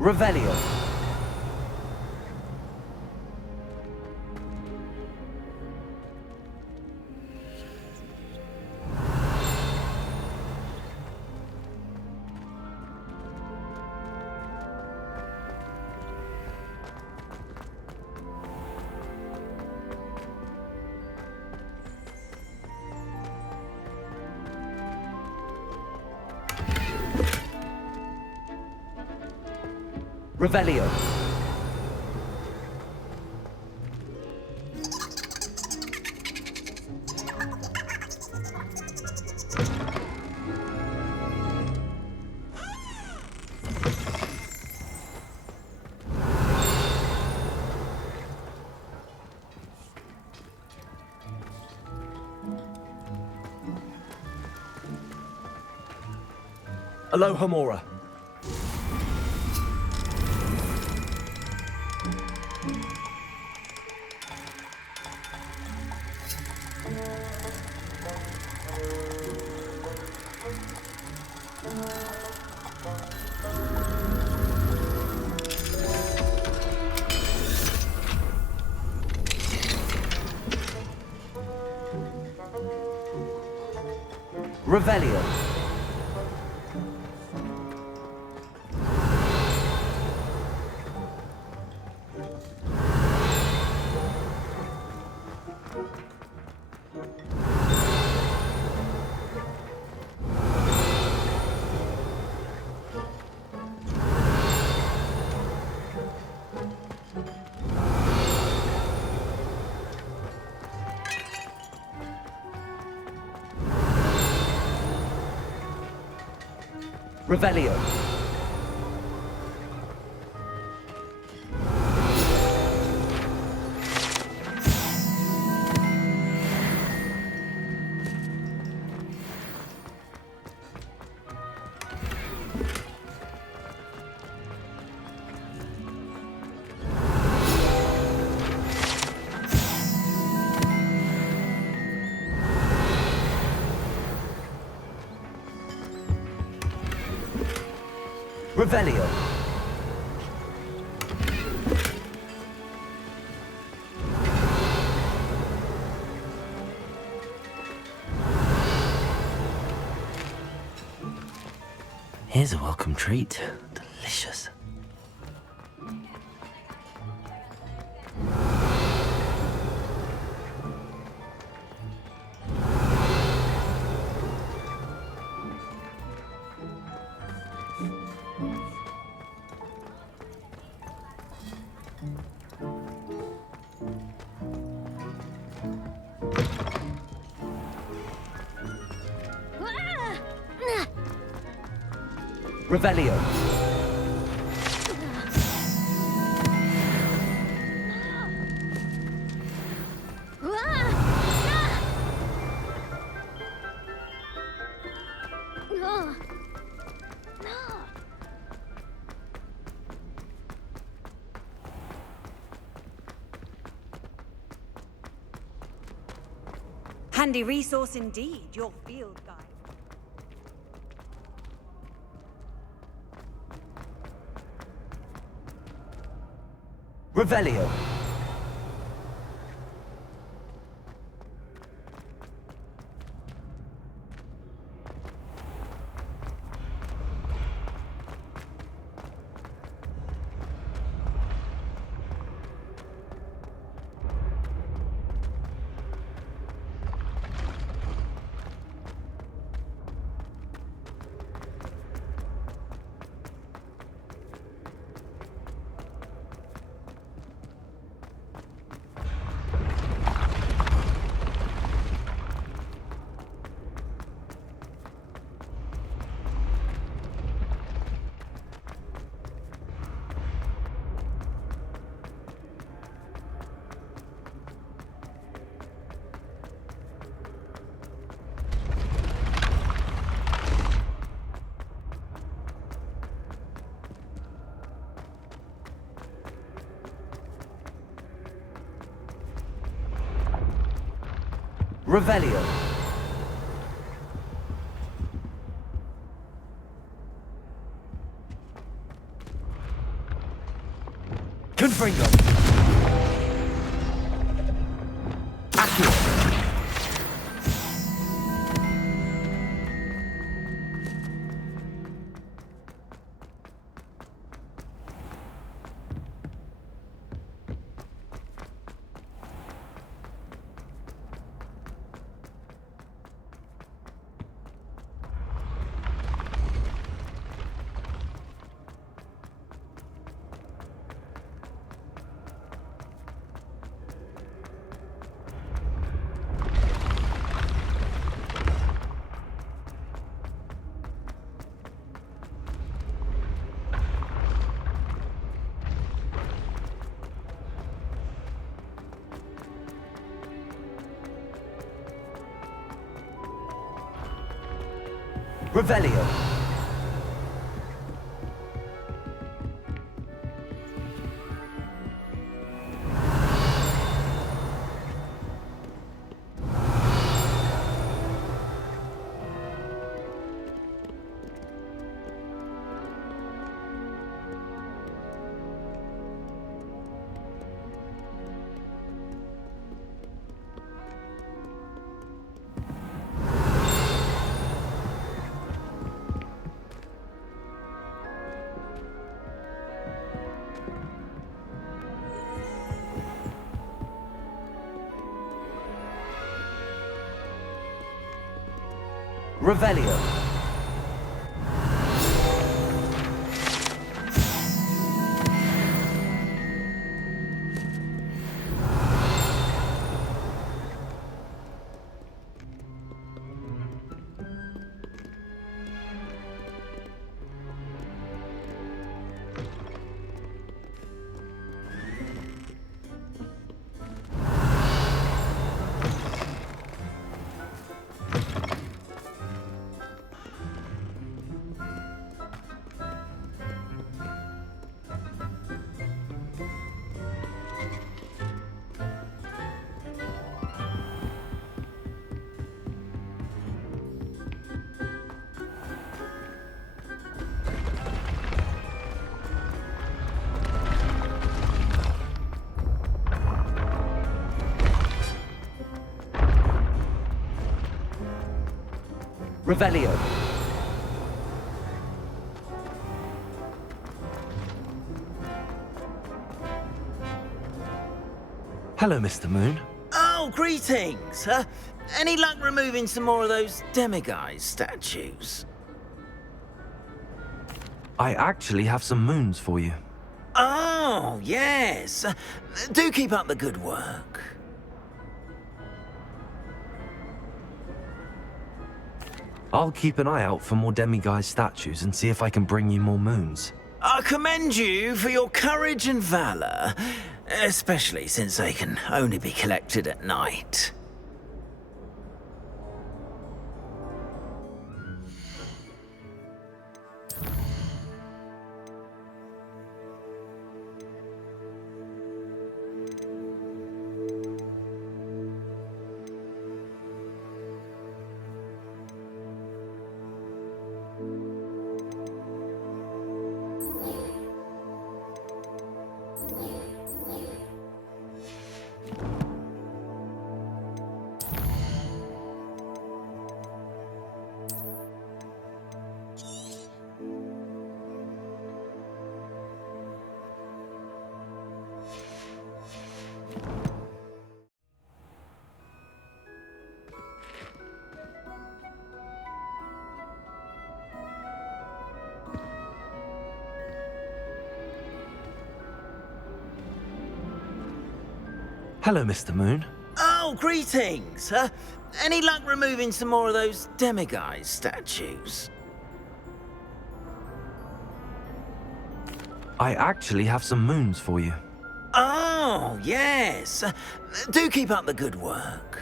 Revelio. Revelio. Aloha Mora. Revelio. Revelio. Revelio. Here's a welcome treat. Delicious. Revelio. Handy resource indeed, your field guide. Revelio. Revelio. Fringo. Accurate. Revelio. Revelio. Revelio. Hello, Mr. Moon. Oh, greetings! Any luck removing some more of those demiguise statues? I actually have some moons for you. Oh, yes. Do keep up the good work. I'll keep an eye out for more demiguise statues and see if I can bring you more moons. I commend you for your courage and valour, especially since they can only be collected at night. Hello, Mr. Moon. Oh, greetings! Any luck removing some more of those demiguise statues? I actually have some moons for you. Oh, yes. Do keep up the good work.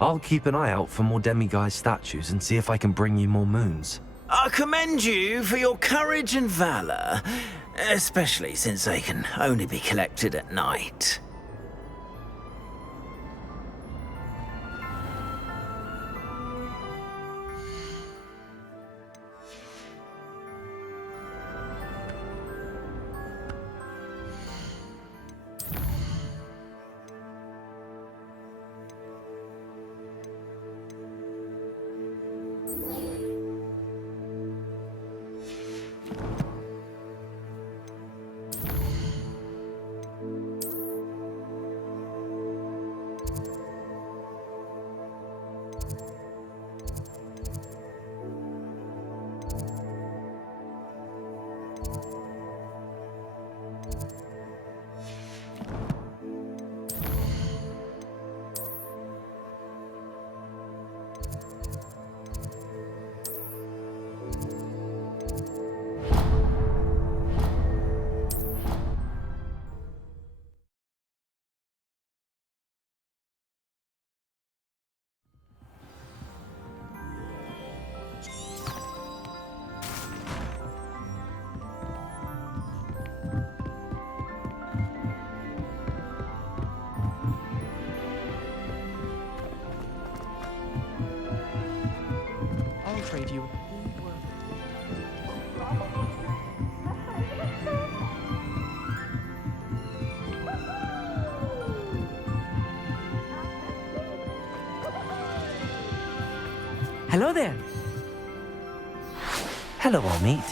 I'll keep an eye out for more demiguise statues and see if I can bring you more moons. I commend you for your courage and valour, especially since they can only be collected at night. you. Hello there. Hello, Amit.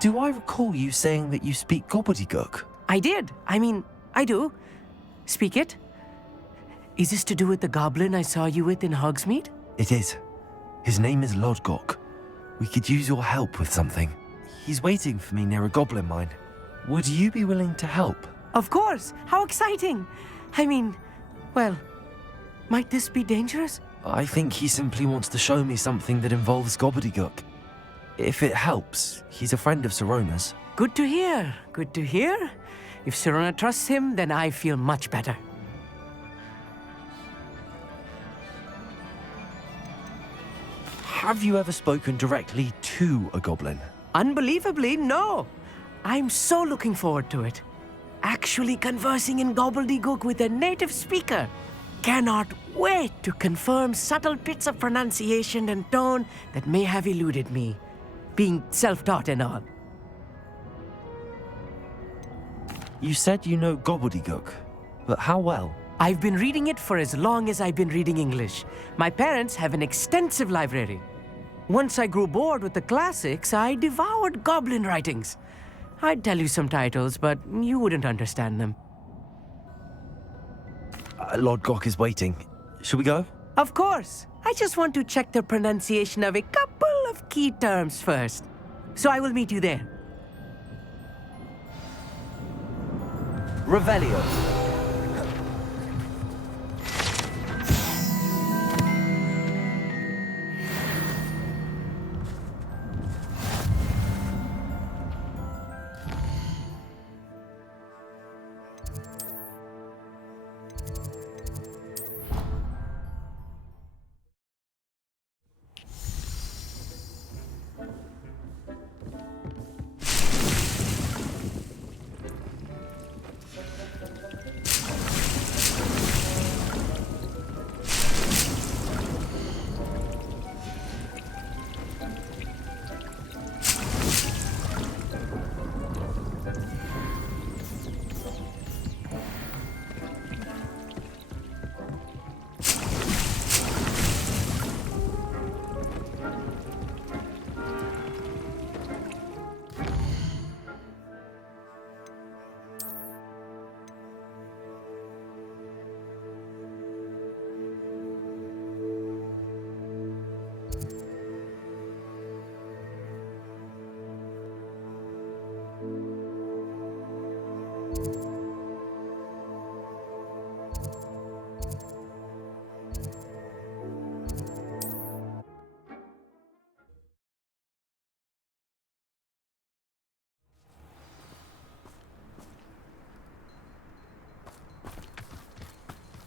Do I recall you saying that you speak gobbledygook? I did. I mean, I do. Speak it. Is this to do with the goblin I saw you with in Hogsmeade? It is. His name is Lodgok. We could use your help with something. He's waiting for me near a goblin mine. Would you be willing to help? Of course. How exciting. I mean, well, might this be dangerous? I think he simply wants to show me something that involves gobbledygook. If it helps, he's a friend of Sirona's. Good to hear. Good to hear. If Sirona trusts him, then I feel much better. Have you ever spoken directly to a goblin? Unbelievably, no. I'm so looking forward to it. Actually conversing in gobbledygook with a native speaker. Cannot wait to confirm subtle bits of pronunciation and tone that may have eluded me, being self-taught and all. You said you know gobbledygook, but how well? I've been reading it for as long as I've been reading English. My parents have an extensive library. Once I grew bored with the classics, I devoured goblin writings. I'd tell you some titles, but you wouldn't understand them. Lodgok is waiting. Should we go? Of course. I just want to check the pronunciation of a couple of key terms first. So I will meet you there. Revelio.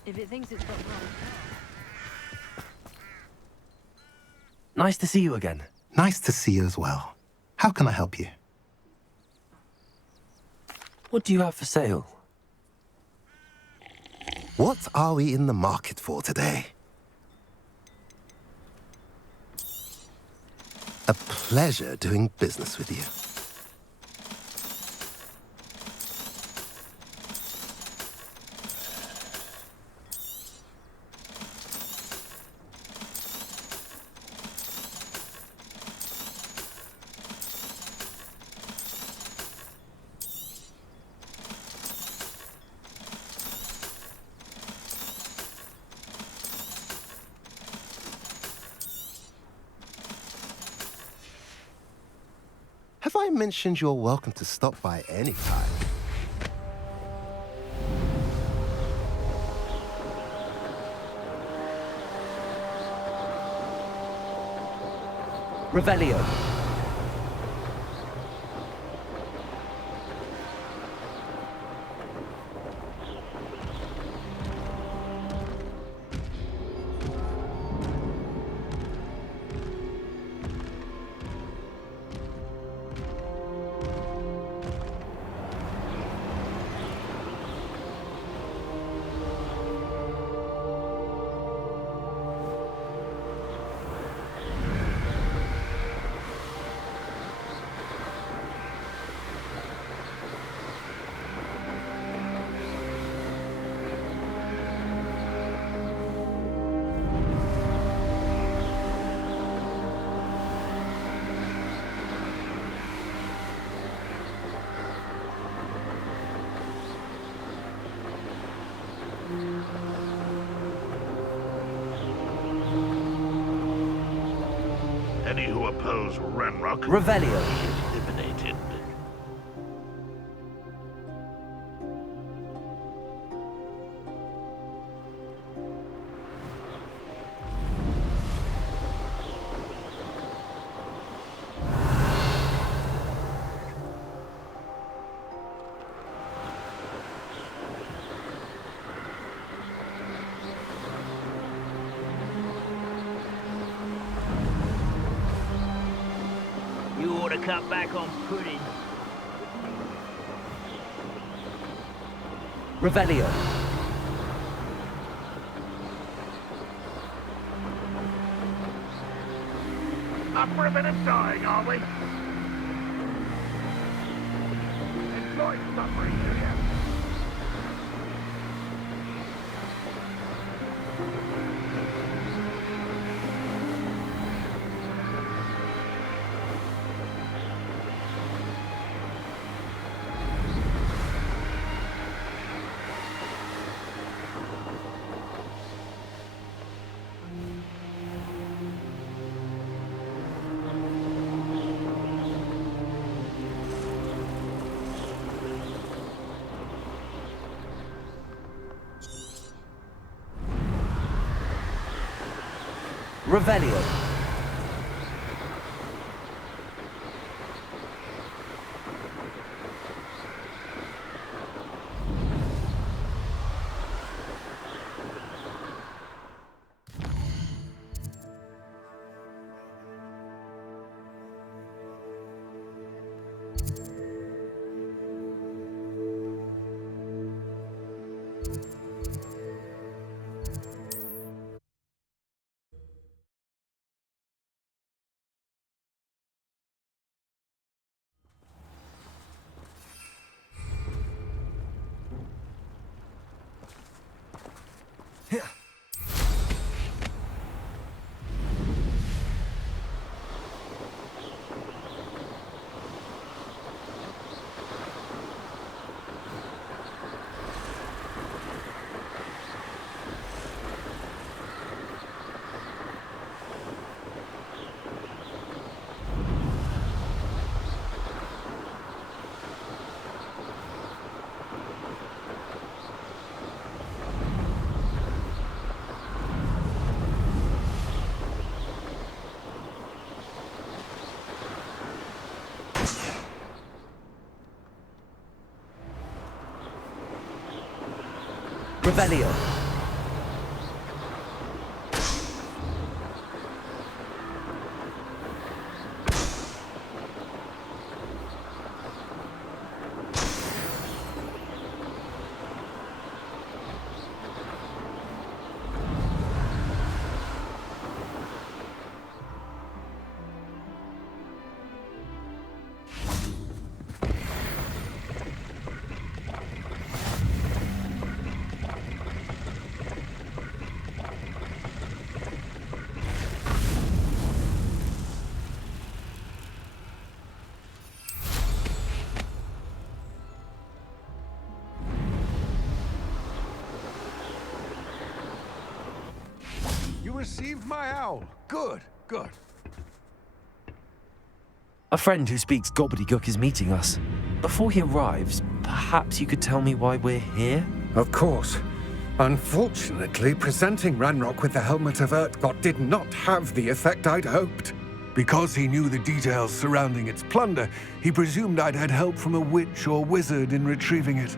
If it thinks it's got wrong. Nice to see you again. Nice to see you as well. How can I help you? What do you have for sale? What are we in the market for today? A pleasure doing business with you. Have I mentioned you're welcome to stop by any time? Revelio. Any who oppose Ranrock Revelio. eliminated. You ought to cut back on pudding. Revelio. Up for a bit of dying, are we? Enjoy suffering, do you? Revelio. Revelio. You received my owl. Good, good. A friend who speaks gobbledygook is meeting us. Before he arrives, perhaps you could tell me why we're here? Of course. Unfortunately, presenting Ranrock with the Helmet of Urtkot did not have the effect I'd hoped. Because he knew the details surrounding its plunder, he presumed I'd had help from a witch or wizard in retrieving it.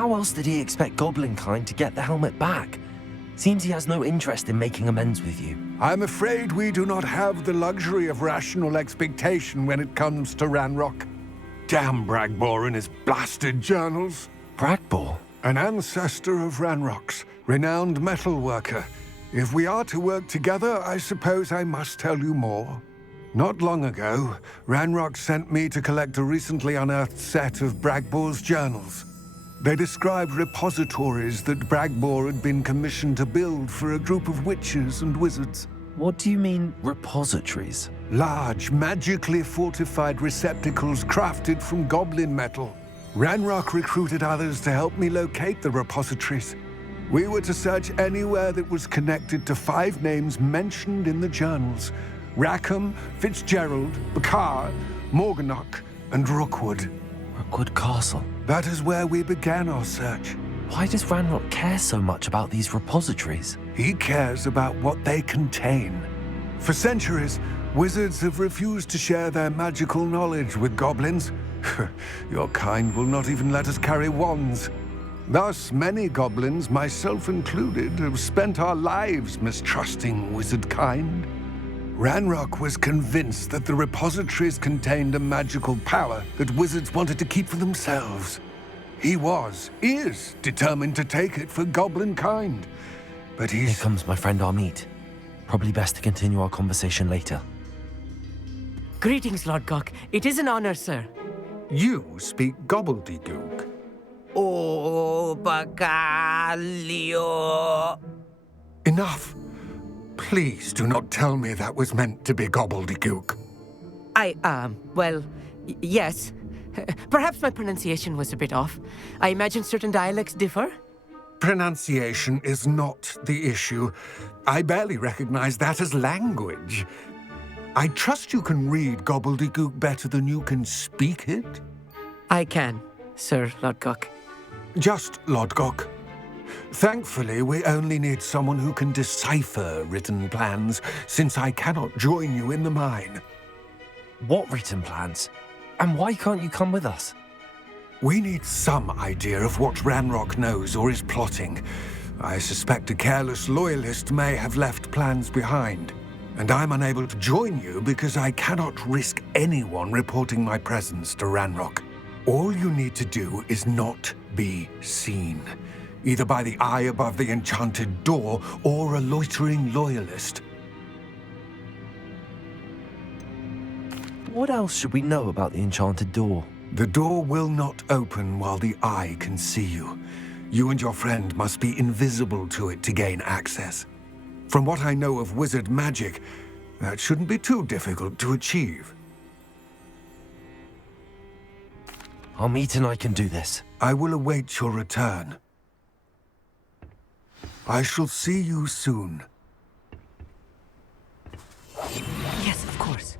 How else did he expect Goblinkind to get the helmet back? Seems he has no interest in making amends with you. I'm afraid we do not have the luxury of rational expectation when it comes to Ranrock. Damn Bragbor and his blasted journals. Bragbor? An ancestor of Ranrock's, renowned metal worker. If we are to work together, I suppose I must tell you more. Not long ago, Ranrock sent me to collect a recently unearthed set of Bragbor's journals. They described repositories that Bragbor had been commissioned to build for a group of witches and wizards. What do you mean, repositories? Large, magically fortified receptacles crafted from goblin metal. Ranrock recruited others to help me locate the repositories. We were to search anywhere that was connected to 5 names mentioned in the journals: Rackham, Fitzgerald, Bakar, Morganach, and Rookwood. Rookwood Castle. That is where we began our search. Why does Ranrock care so much about these repositories? He cares about what they contain. For centuries, wizards have refused to share their magical knowledge with goblins. Your kind will not even let us carry wands. Thus, many goblins, myself included, have spent our lives mistrusting wizard kind. Ranrock was convinced that the repositories contained a magical power that wizards wanted to keep for themselves. He is determined to take it for goblin kind. But Here he's... comes my friend Amit. Probably best to continue our conversation later. Greetings, Lord Gok. It is an honor, sir. You speak gobbledygook. Oh, Bagalio. Enough. Please do not tell me that was meant to be gobbledygook. Yes. Perhaps my pronunciation was a bit off. I imagine certain dialects differ. Pronunciation is not the issue. I barely recognize that as language. I trust you can read gobbledygook better than you can speak it? I can, Sir Lord Gok. Just Lodgok. Thankfully, we only need someone who can decipher written plans, since I cannot join you in the mine. What written plans? And why can't you come with us? We need some idea of what Ranrock knows or is plotting. I suspect a careless loyalist may have left plans behind. And I'm unable to join you because I cannot risk anyone reporting my presence to Ranrock. All you need to do is not be seen, either by the eye above the enchanted door or a loitering loyalist. What else should we know about the enchanted door? The door will not open while the eye can see you. You and your friend must be invisible to it to gain access. From what I know of wizard magic, that shouldn't be too difficult to achieve. Amit and I can do this. I will await your return. I shall see you soon. Yes, of course.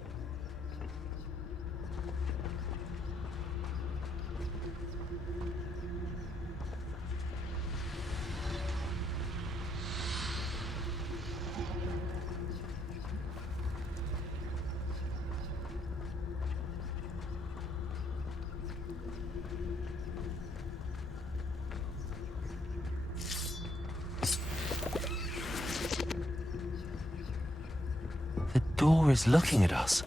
The door is looking at us.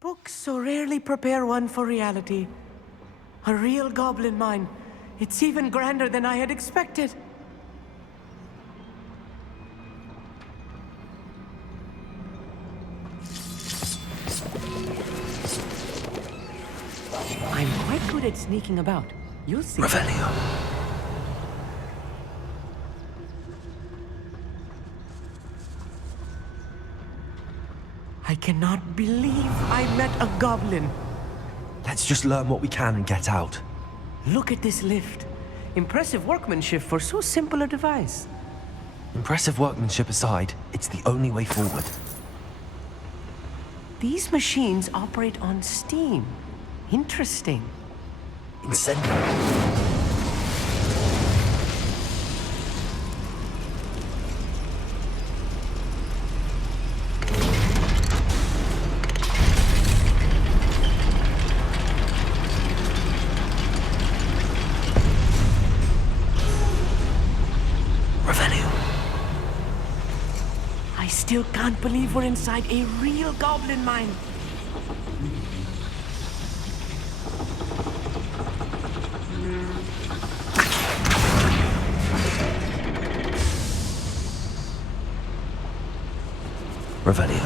Books so rarely prepare one for reality. A real goblin mine. It's even grander than I had expected. I'm quite good at sneaking about. You'll see. Revelio. I cannot believe I met a goblin. Let's just learn what we can and get out. Look at this lift. Impressive workmanship for so simple a device. Impressive workmanship aside, it's the only way forward. These machines operate on steam. Interesting. Incendiary. I still can't believe we're inside a real goblin mine. Revelio.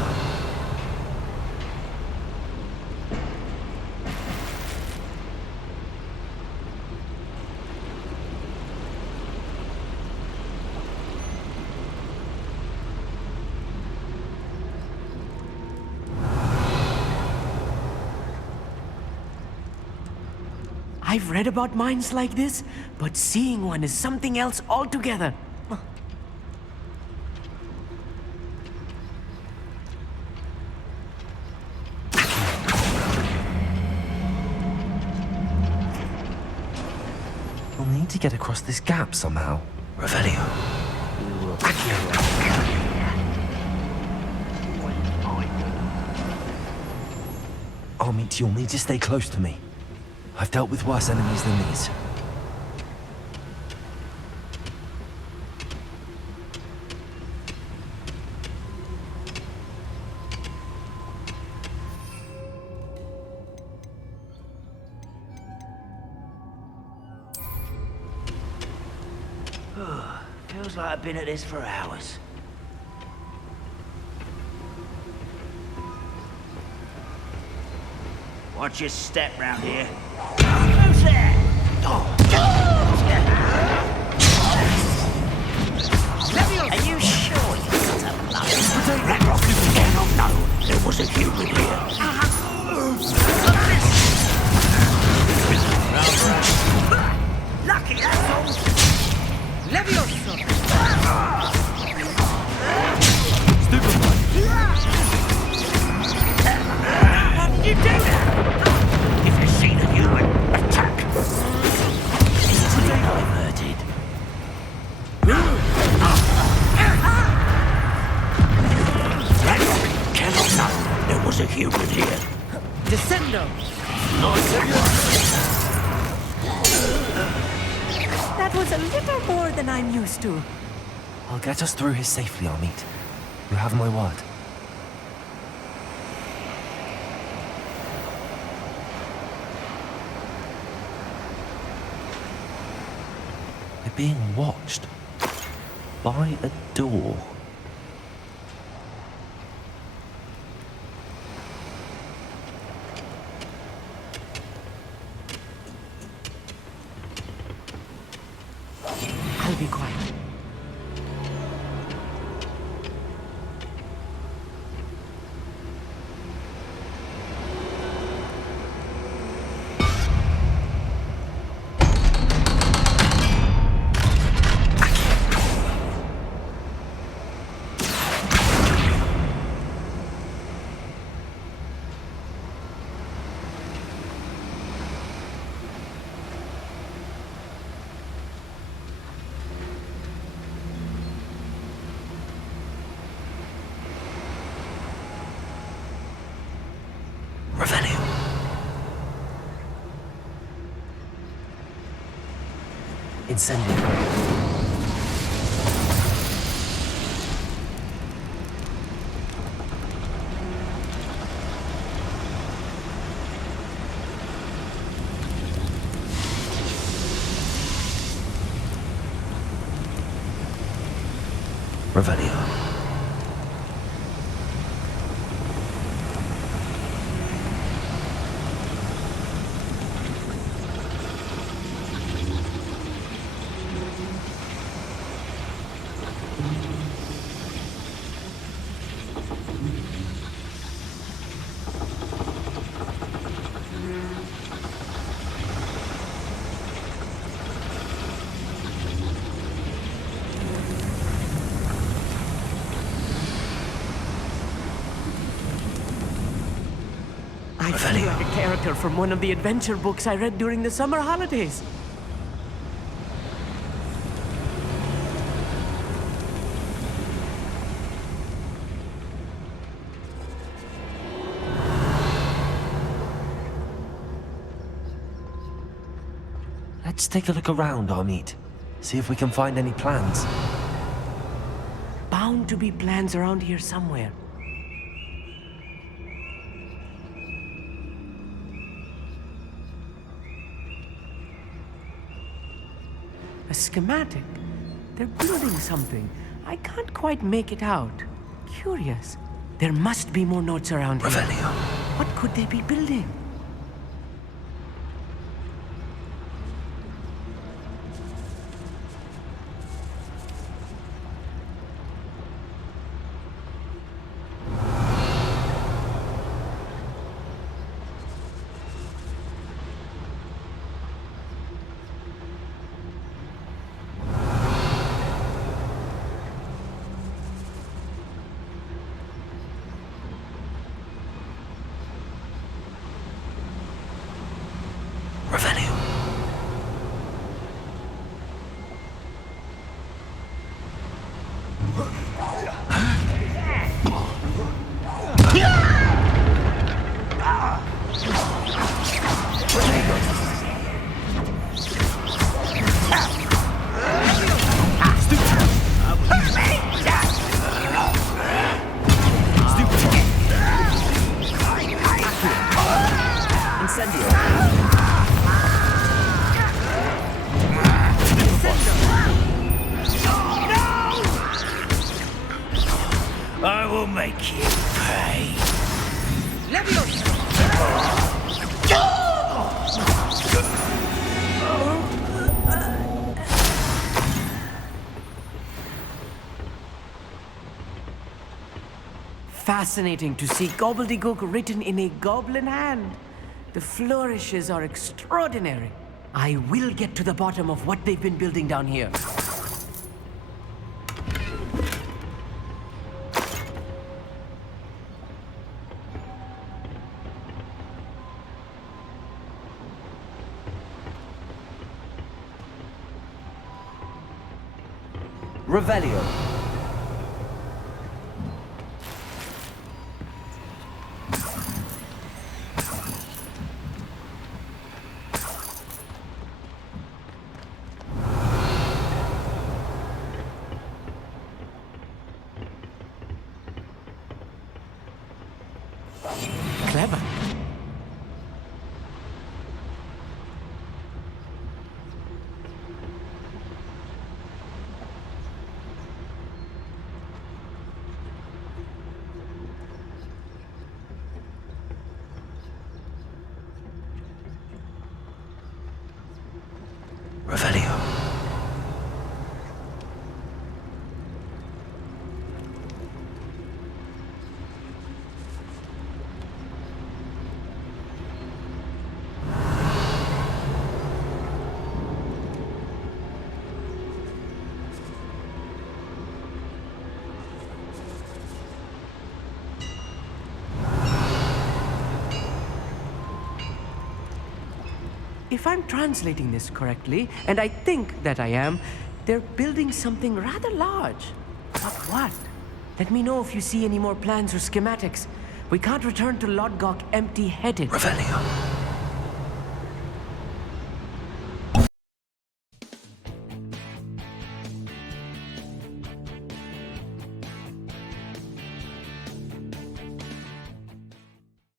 I've read about mines like this, but seeing one is something else altogether. We'll need to get across this gap somehow. Revelio. Armit, you'll need to stay close to me. I've dealt with worse enemies than these. Feels like I've been at this for hours. Watch your step round here. Who's there? Are you sure you got a lump? Ranrock cannot know there was a human here. Lucky, that's all. Levioso! How did you do that? If you see the human, attack. Easily diverted. Ranrock cannot know there was a human here. Descendo! That was a little more than I'm used to. I'll get us through here safely, Armit. You have my word. We're being watched by a door. I'll be quiet. Revelio. Incendio. Revelio. I feel like a character from one of the adventure books I read during the summer holidays. Let's take a look around, Armit. See if we can find any plans. Bound to be plans around here somewhere. A schematic. They're building something. I can't quite make it out. Curious. There must be more notes around here. Revelio. What could they be building? Revelio. I will make you pay. Fascinating to see gobbledygook written in a goblin hand. The flourishes are extraordinary. I will get to the bottom of what they've been building down here. Revelio. Clever. Revelio. If I'm translating this correctly, and I think that I am, they're building something rather large. But what? Let me know if you see any more plans or schematics. We can't return to Lodgok empty-headed. Revelio.